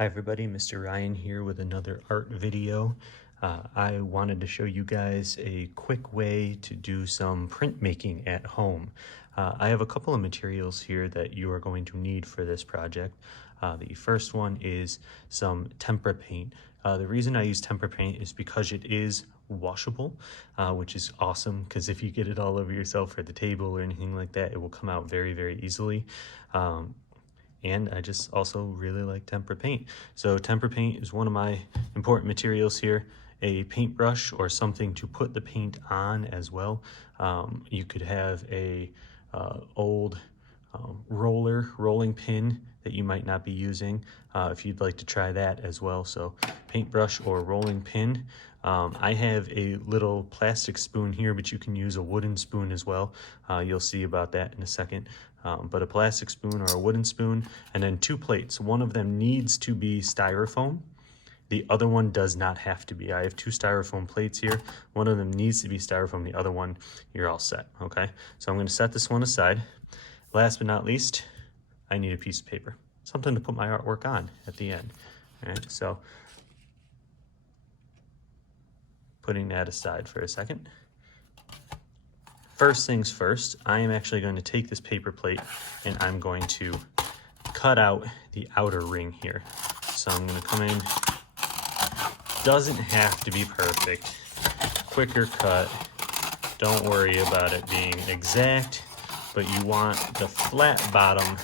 Hi everybody, Mr. Ryan here with another art video. I wanted to show you guys a quick way to do some printmaking at home. I have a couple of materials here that you are going to need for this project. The first one is some tempera paint. The reason I use tempera paint is because it is washable, which is awesome because if you get it all over yourself or the table or anything like that, it will come out very, very easily. And I just also really like tempera paint. So tempera paint is one of my important materials here. A paintbrush or something to put the paint on as well. You could have a old rolling pin that you might not be using if you'd like to try that as well. So paintbrush or rolling pin. I have a little plastic spoon here, but you can use a wooden spoon as well. You'll see about that in a second. But a plastic spoon or a wooden spoon, and then 2 plates. One of them needs to be styrofoam. The other one does not have to be. I have 2 styrofoam plates here. One of them needs to be styrofoam. The other one, you're all set, okay? So I'm gonna set this one aside. Last but not least, I need a piece of paper. Something to put my artwork on at the end, all right? So putting that aside for a second. First things first, I am actually going to take this paper plate and I'm going to cut out the outer ring here. So I'm going to come in, doesn't have to be perfect, quicker cut, don't worry about it being exact, but you want the flat bottom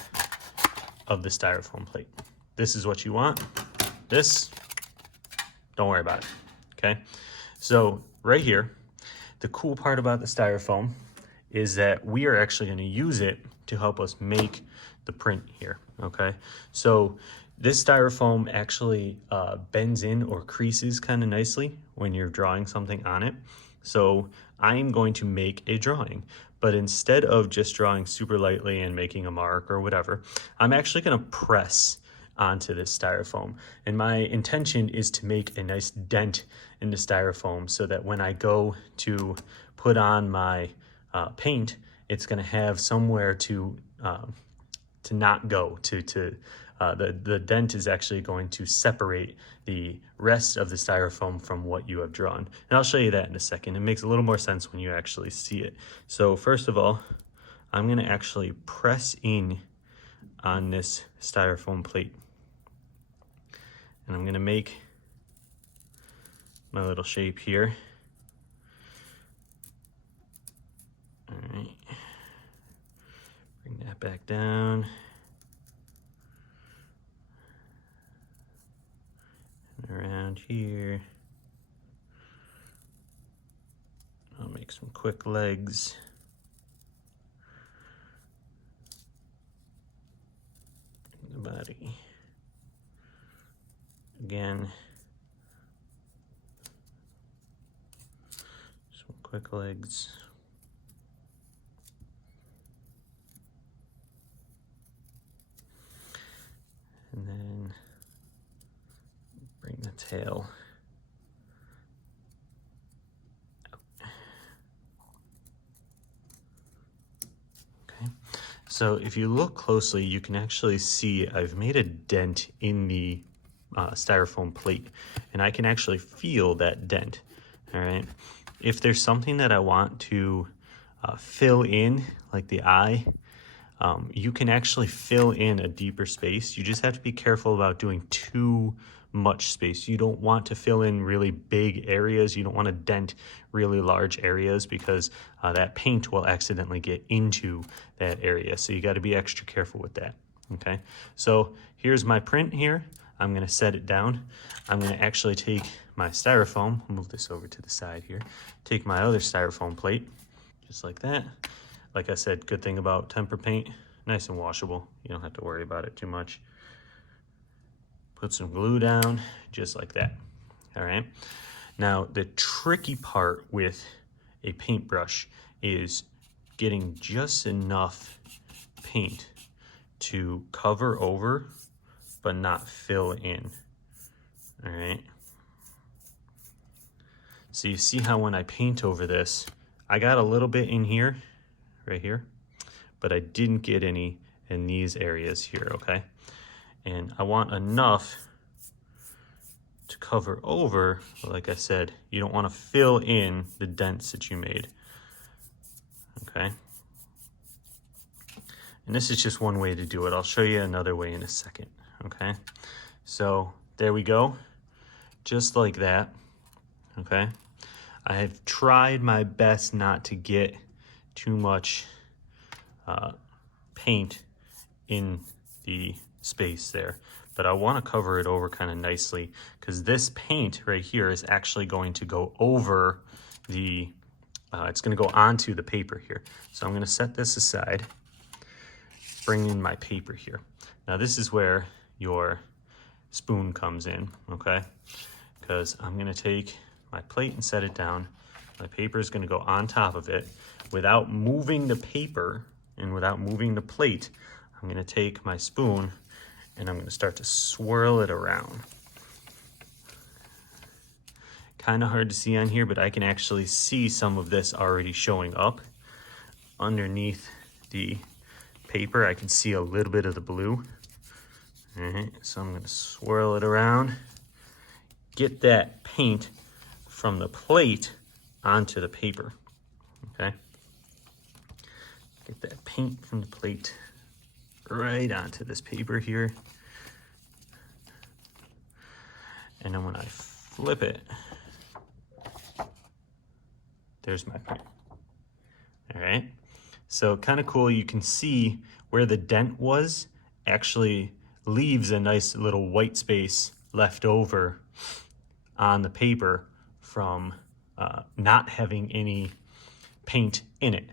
of the styrofoam plate. This is what you want. This, don't worry about it, okay? So right here, the cool part about the styrofoam is that we are actually going to use it to help us make the print here, okay? So this styrofoam actually bends in or creases kind of nicely when you're drawing something on it. So I'm going to make a drawing, but instead of just drawing super lightly and making a mark or whatever, I'm actually going to press onto this styrofoam. And my intention is to make a nice dent in the styrofoam so that when I go to put on my paint, it's going to have somewhere to not go the dent is actually going to separate the rest of the styrofoam from what you have drawn. And I'll show you that in a second. It makes a little more sense when you actually see it. So first of all, I'm going to actually press in on this styrofoam plate. And I'm going to make my little shape here. All right. Bring that back down. And around here. I'll make some quick legs. The body. Again. Some quick legs. And then bring the tail out. Okay, so if you look closely, you can actually see I've made a dent in the styrofoam plate, and I can actually feel that dent. All right, if there's something that I want to fill in, like the eye, you can actually fill in a deeper space. You just have to be careful about doing too much space. You don't want to fill in really big areas. You don't want to dent really large areas because that paint will accidentally get into that area. So you got to be extra careful with that. Okay, so here's my print here. I'm going to set it down. I'm going to actually take my styrofoam, move this over to the side here, take my other styrofoam plate, just like that. Like I said, good thing about tempera paint, nice and washable. You don't have to worry about it too much. Put some glue down, just like that. All right. Now, the tricky part with a paintbrush is getting just enough paint to cover over, but not fill in. All right. So you see how when I paint over this, I got a little bit in here, right here, but I didn't get any in these areas here, okay? And I want enough cover over, like I said, you don't want to fill in the dents that you made, okay? And this is just one way to do it. I'll show you another way in a second, okay? So there we go, just like that, okay? I have tried my best not to get too much paint in the space there, but I want to cover it over kind of nicely because this paint right here is actually going to go over the, it's going to go onto the paper here. So I'm going to set this aside, bring in my paper here. Now this is where your spoon comes in, okay? Because I'm going to take my plate and set it down. My paper is going to go on top of it. Without moving the paper and without moving the plate, I'm going to take my spoon and I'm going to start to swirl it around. Kind of hard to see on here, but I can actually see some of this already showing up underneath the paper. I can see a little bit of the blue. All right, so I'm going to swirl it around, get that paint from the plate onto the paper, okay? Get that paint from the plate right onto this paper here. And then when I flip it, there's my paint. All right, so kind of cool. You can see where the dent was actually leaves a nice little white space left over on the paper from not having any paint in it.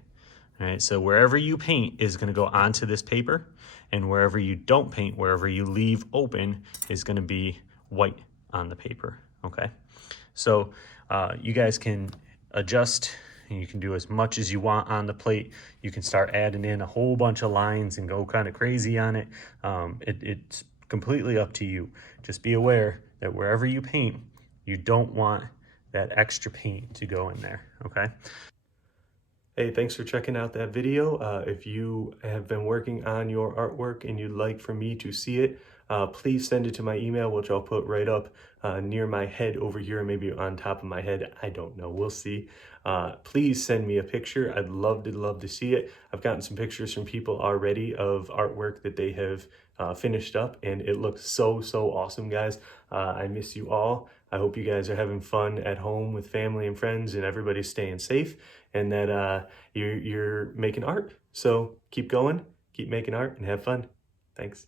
All right, so wherever you paint is going to go onto this paper, and wherever you don't paint, wherever you leave open, is going to be white on the paper, okay? So you guys can adjust, and you can do as much as you want on the plate. You can start adding in a whole bunch of lines and go kind of crazy on it. It's completely up to you. Just be aware that wherever you paint, you don't want that extra paint to go in there, okay? Hey, thanks for checking out that video. If you have been working on your artwork and you'd like for me to see it, please send it to my email, which I'll put right up near my head over here, maybe on top of my head. I don't know, we'll see. Please send me a picture. I'd love to see it. I've gotten some pictures from people already of artwork that they have finished up, and it looks so awesome, guys. I miss you all. I hope you guys are having fun at home with family and friends, and everybody's staying safe, and that you're making art. So keep going, keep making art, and have fun. Thanks.